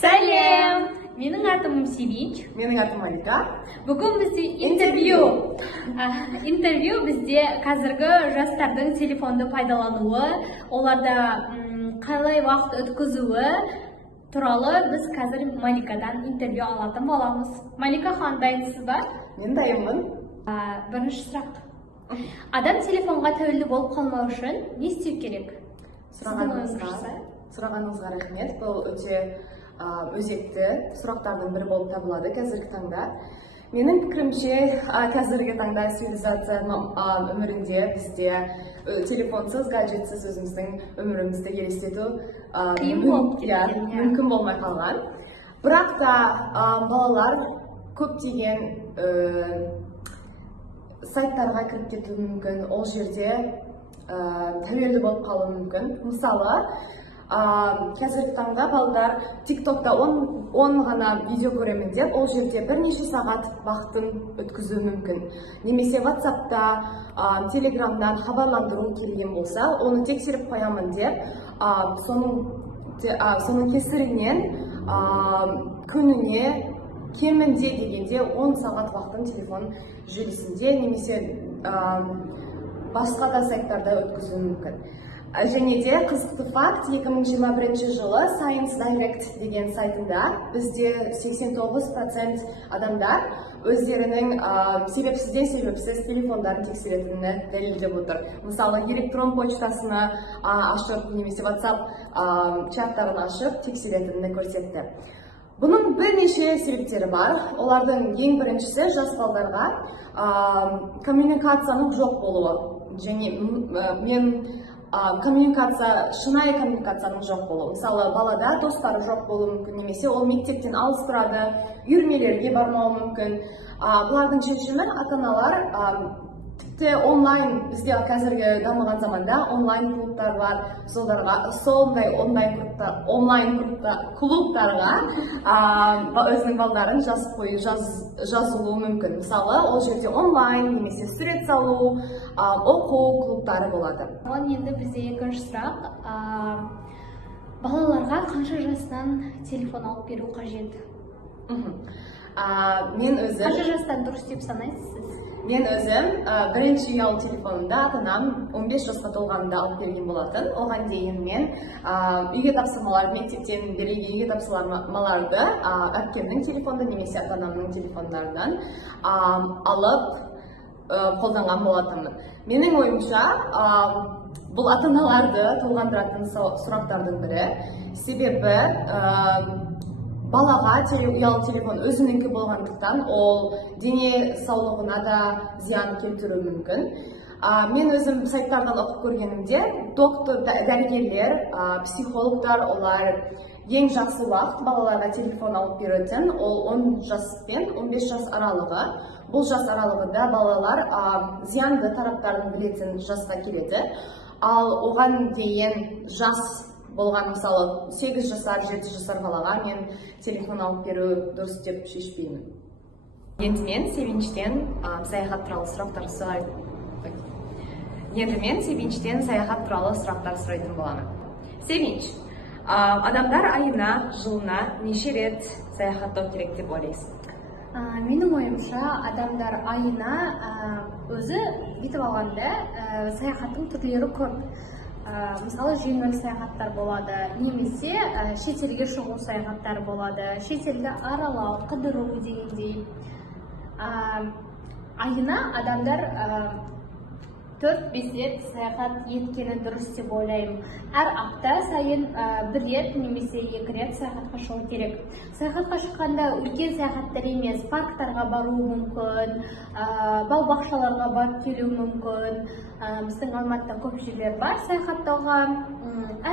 Сәлем! Менің атым Севинч. Менің атым Малика. Бүгін бізде интервью. Интервью бізде қазіргі жастардың телефонды пайдалануы, оларда қалай уақыт өткізуі туралы біз қазір Маликадан интервью алатын боламыз. Малика ханым, дайынсыз ба? Мен дайынмын. Бірінші сұрақ. Адам телефонға тәуелді болып қалмау үшін не істеу керек? Сұрағаныңызға рахмет. Бұл өте өзекті сұрақтардың бірі болып табылады қазіргі таңда. Менің пікірімше, қазіргі таңда цивилизация өмірінде бізде телефонсыз, гаджетсіз өзіміздің өмірімізді елестету мүмкін болмай қалған. Бірақ та балалар көптеген сайттарға кіріп кетуі мүмкін, ол жерде тәуелді болып қалуы мүмкін. Мысалы, қазіргі таңда балалар TikTok'та 10 ғана видео көремін деп, ол жерде бірнеше сағат уақытын өткізуі мүмкін. Немесе WhatsApp'та, Telegram'дан хабарландыру келген болса, оны тексеріп қоямын деп, соның кесірінен күніне кемінде дегенде 10 сағат уақытын телефон желісінде немесе басқа да сайттарда өткізуі мүмкін. Және де қызықты факт, 2021 жылы Science Direct деген сайтында бізде 89% адамдар өздерінің себепсіз телефондарын тексеретіні дәлелдеп отыр. Мысалы, электрон почтасына ашып, немесе WhatsApp чаттарын ашып тексеретіні көрсетті. Бұның бірнеше себептері бар. Олардың ең біріншісі жас балаларға коммуникацияның жоқ болуы. Және шынайы коммуникацияның жоқ болуы. Мысалы, балада достары жоқ болуы мүмкін, немесе ол мектептен алыс тұрады, үйірмелерге бармауы мүмкін. Бұлардың шешімін ата-аналар тіпті онлайн, бізде қазіргі дамыған заманда онлайн клубтар бар, сондай онлайн клубтарға өзінің балаларын жазылуы мүмкін. Мысалы, ол жерде онлайн, немесе сурет салу, оқу клубтары болады. Енді бізде екінші сұрақ. Балаларға қанша жастан телефон алып беру қажет? Қанша жастан дұрыс деп санайсыз? Мен өзім бірінші ұялы телефонымда ата-анам 15 жасқа толғанында алып берген болатын. Оған дейін мен үйге тапсырмалар, мектептен береге үйге тапсырмаларды әпкемнің телефонды немесе ата-анамның телефондарынан алып қолданған болатынмын. Менің ойымша, бұл ата-аналарды толғандыратын сұрақтардың бірі. Себебі балаға ұялы телефон өзінікі болғандықтан, ол дене саулығына да зиян келтіруі мүмкін. Мен өзім сайттардан оқып көргенімде, дәрігерлер, психологтар, олар ең жақсы уақыт балаларға телефон алып беретін, ол 10 жас пен 15 жас аралығы. Бұл жас аралығында балалар зиянды тараптарын білетін жасқа келеді. Ал оған дейін жас болған, мысалы, 8 жасар, 7 жасар балаға мен телефон алып беру дұрыс деп шешпеймін. Енді мен Севинчтен саяхат туралы сұрақтар сұрайтын боламын. Севинч, адамдар айына, жылына неше рет саяхаттау керек деп ойлайсыз? Менің ойымша, адамдар айына өзі бүйтіп алғанда саяхаттың түрлері көп. Мысалы, жеңіл саяхаттар болады, немесе шетелге шығу саяхаттар болады, шетелді аралау, қыдыру дегендей. Айына адамдар 4-5 рет саяхат еткені дұрыс деп ойлаймын. Әр апта сайын 1 рет немесе 2 рет саяхатқа шығу керек. Саяхатқа шыққанда үлкен саяхаттар емес, парктарға бару мүмкін, бау-бақшаларға барып келу мүмкін. Біздің Алматыда көп жерлер бар саяхаттауға.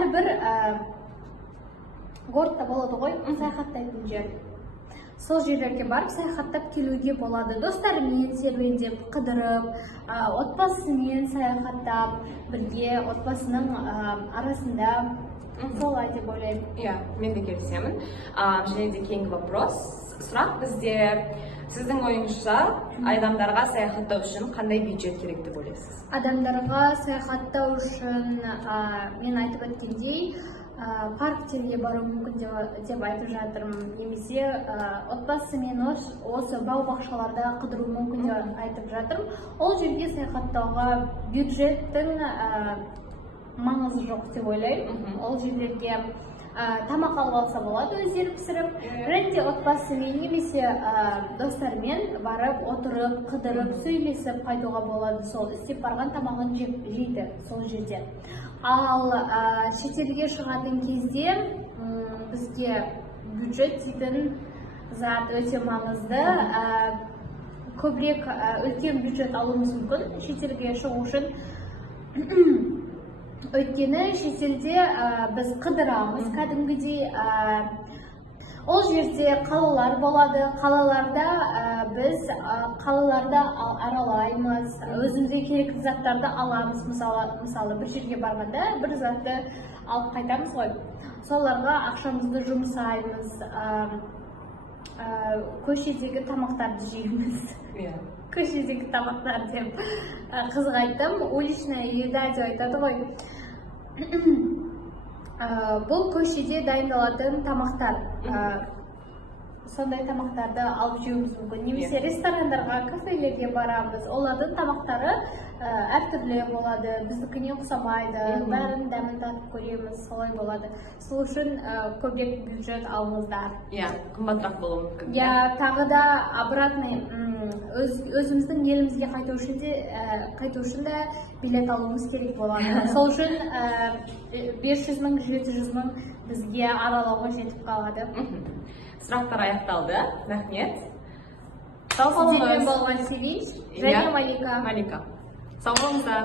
Әрбір городта болады ғой, саяхаттайтын жер. Сол жерлерге барып саяхаттап келуге болады. Достарымен серуендеп, қыдырып, отбасымен саяхаттап, бірге отбасының арасында солай деп ойлаймын. Иә, мен де келісемін. Және де кейінгі сұрақ бізде, сіздің ойыңызша адамдарға саяхаттау үшін қандай бюджет керек деп ойлайсыз? Адамдарға саяхаттау үшін мен айтып өткендей парктерге бару мүмкін деп айтып жатырмын, немесе отбасымен осы бау-бақшаларда қыдыру мүмкін деп айтып жатырмын. Ол жерге саяхаттауға бюджеттің маңызы жоқ деп ойлаймын. Ол жерлерге тамақ алып алса болады, өздері пісіріп, және де отбасымен немесе достармен барып, отырып, қыдырып, сөйлесіп қайтуға болады. Сол істеп барған тамағын жейді сол жерде. Ал шетелге шығатын кезде бізге бюджет дейтін зат өте маңызды. Көбірек үлкен бюджет алуымыз мүмкін шетелге шығу үшін. Өйткені шетелде біз қыдырамыз, кәдімгідей ол жерде қалалар болады, қалаларда біз қалаларда аралаймыз, өзімізге керекті заттарды аламыз. Мысалы бір жерге барғанда бір затты алып қайтамыз ғой, соларға ақшамызды жұмсаймыз, көшедегі тамақтарды жейміз. Көшедегі тамақтар деп қызық айттым, уличная еда деп айтады ғой. Бұл көшеде дайындалатын тамақтар. Сондай тамақтарды алып жеуіміз мүмкін. Немесе ресторандарға, кафелерге барамыз. Олардың тамақтары әртүрлі болады, біздікіне ұқсамайды, бәрін дәмін татып көреміз, солай болады. Сол үшін көбірек бюджет алыңыздар. Қымбатырақ болуы мүмкін. Тағы да обратный, өзіміздің елімізге қайту үшін де билет алуымыз керек болады. Сол үшін 500 мың, 700 мың бізге аралауға жетіп қалады. Сұрақтар аяқталды. Рахмет. Сіздермен болған Севинч және Малика. Сау болыңыздар.